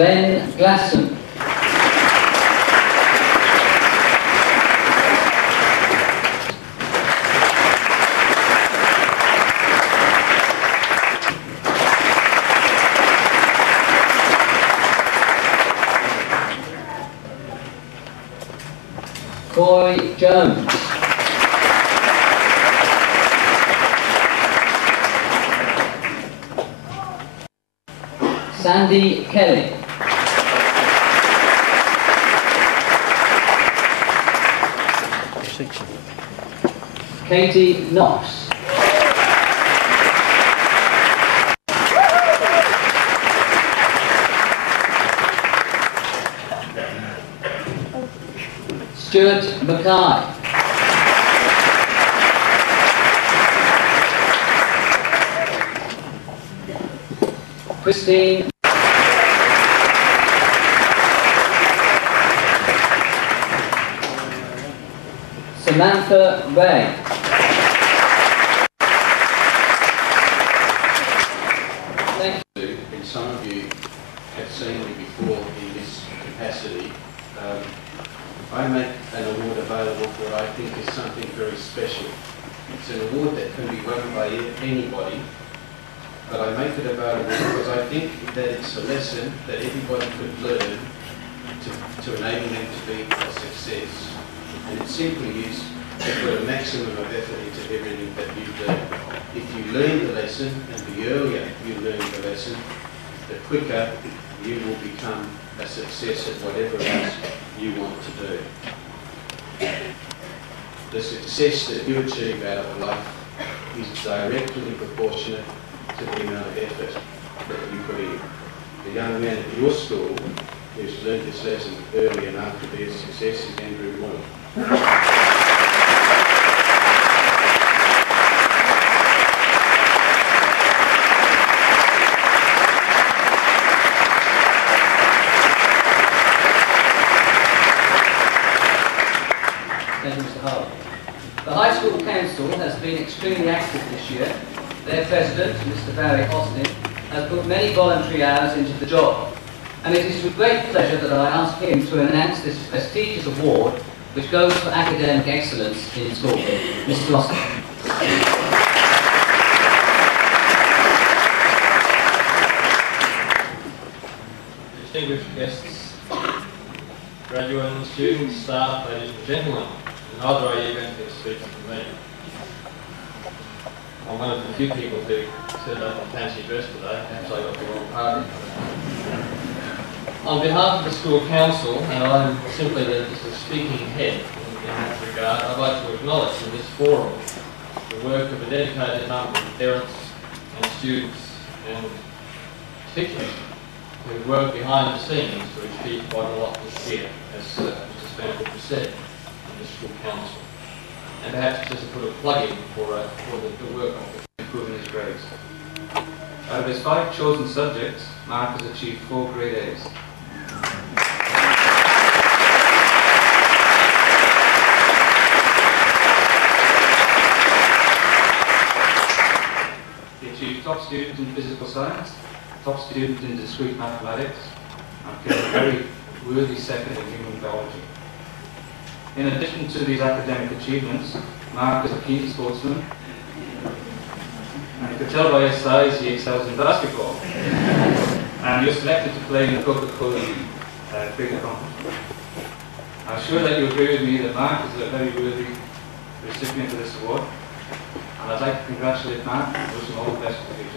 Glenn Glasson. Coy Jones. Sandy Kelly. Katie Knox. Stuart Mackay. Christine Samantha Ray. Thank you. And some of you have seen me before in this capacity. I make an award available for what I think is something very special. It's an award that can be won by anybody, but I make it available because I think that it's a lesson that everybody could learn to enable them to be a success. And it simply is to put a maximum of effort into everything that you learn. If you learn the lesson, and the earlier you learn the lesson, the quicker you will become a success at whatever else you want to do. The success that you achieve out of life is directly proportionate to the amount of effort that you put in. The young man at your school who's learned this lesson early enough to be a success is Andrew Moore. Thank you, Mr. Howard. The High School Council has been extremely active this year. Their president, Mr. Barry Austin, has put many voluntary hours into the job. And it is with great pleasure that I ask him to announce this prestigious award, which goes for academic excellence in school. Mr. Austin. Distinguished guests, graduating students, staff, ladies and gentlemen, and neither are you going to get speeches from me. I'm one of the few people who turned up in fancy dress today, perhaps I got the wrong party. On behalf of the school council, and I'm simply the speaking head in that regard, I'd like to acknowledge in this forum the work of a dedicated number of parents and students and teachers who work behind the scenes to achieve quite a lot this year, as Mr. Spanford said, in the school council. And perhaps just to put a plug in for the work of improving his grades. Out of his 5 chosen subjects, Mark has achieved 4 grade A's. He achieved top student in physical science, top student in discrete mathematics, and became a very worthy second in human biology. In addition to these academic achievements, Mark is a keen sportsman, and you could tell by his size he excels in basketball. And he was selected to play in the Coca-Cola cricket competition. I'm sure that you agree with me that Mark is a very worthy recipient of this award, and I'd like to congratulate Mark and wish him all the best for the future.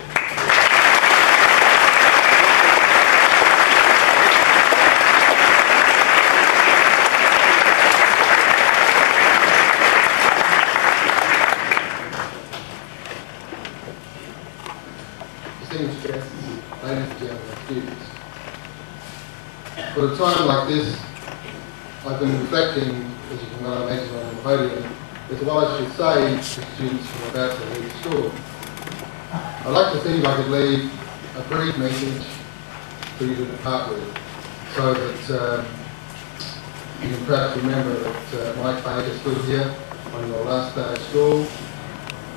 Distinguished guests, ladies and gentlemen, students. For a time like this, I've been reflecting, as you can well imagine on the podium, as to what I should say to students who are about to leave school. I'd like to think I could leave a brief message for you to depart with, so that you can perhaps remember that Mike Baker stood here on your last day of school,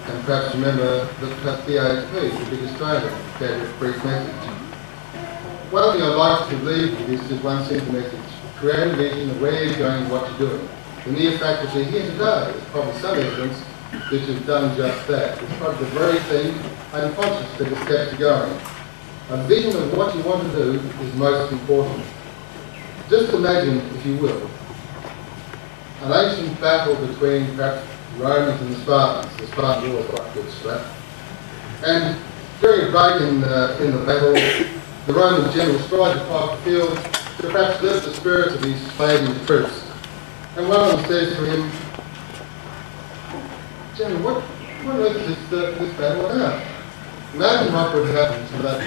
and perhaps remember that perhaps BHP, the big Australian, gave you a brief message. one thing I'd like to leave with is just one simple message. Create a vision of where you're going and what you're doing. The mere fact that you're here today is probably some evidence that you've done just that. It's probably the very thing unconscious that has kept you going. A vision of what you want to do is most important. Just imagine, if you will, an ancient battle between perhaps Romans and the Spartans. The Spartans were always quite good stuff. And during a break in the battle, the Roman generals tried to fight the field to perhaps lift the spirits of his flagging troops. And one of them says to him, "General, what on earth is this battle about?" Imagine what would happen to that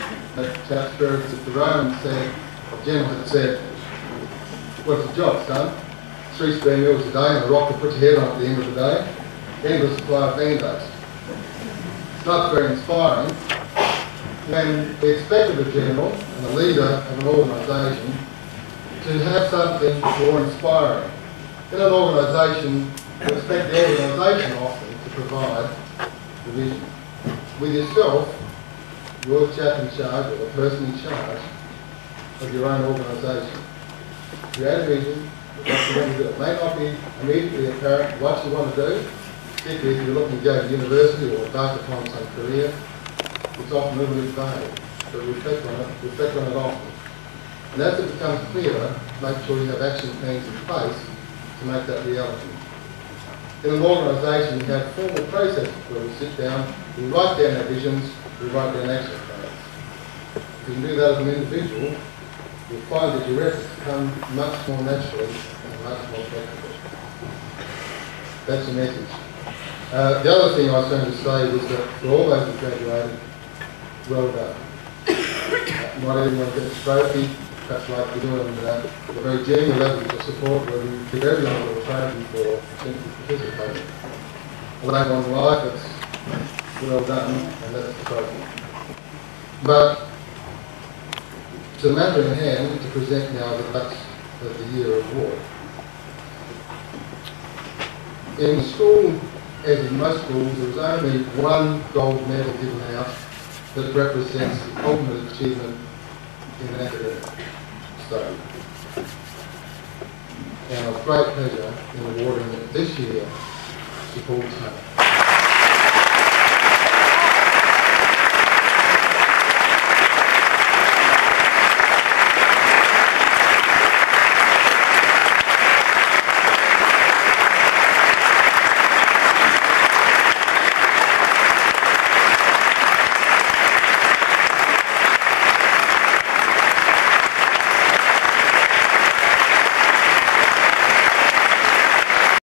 chap's spirits if the Roman said, or general had said, "What's the job, son? 3 spare meals a day and a rock to put your head on at the end of the day. Endless supply of band-aids." It's not very inspiring. When we expected a general and a leader of an organisation to have something more inspiring. In an organisation, we expect the organisation often to provide the vision. With yourself, you're the chap in charge or the person in charge of your own organisation. Create a vision of what you want to do. It may not be immediately apparent what you want to do, particularly if you're looking to go to university or embark upon some career. It's often a little bit vague, but reflect on it often. And as it becomes clearer, make sure you have action plans in place to make that reality. In an organisation, we have formal processes where we sit down, we write down our visions, we write down action plans. If you can do that as an individual, you'll find that your efforts come much more naturally and much more practical. That's the message. The other thing I was going to say was that for all those who graduated, well done. Not everyone gets a trophy, perhaps like we're doing at a very junior level of support where we give everyone a little trophy for simply participating. Later on in life, it's well done, and that's the trophy. But to the matter in hand, to present now the Dux of the Year Award. In the school, as in most schools, there was only one gold medal given out that represents the ultimate achievement in an academic study. And of great pleasure in awarding it this year to Paul Taylor.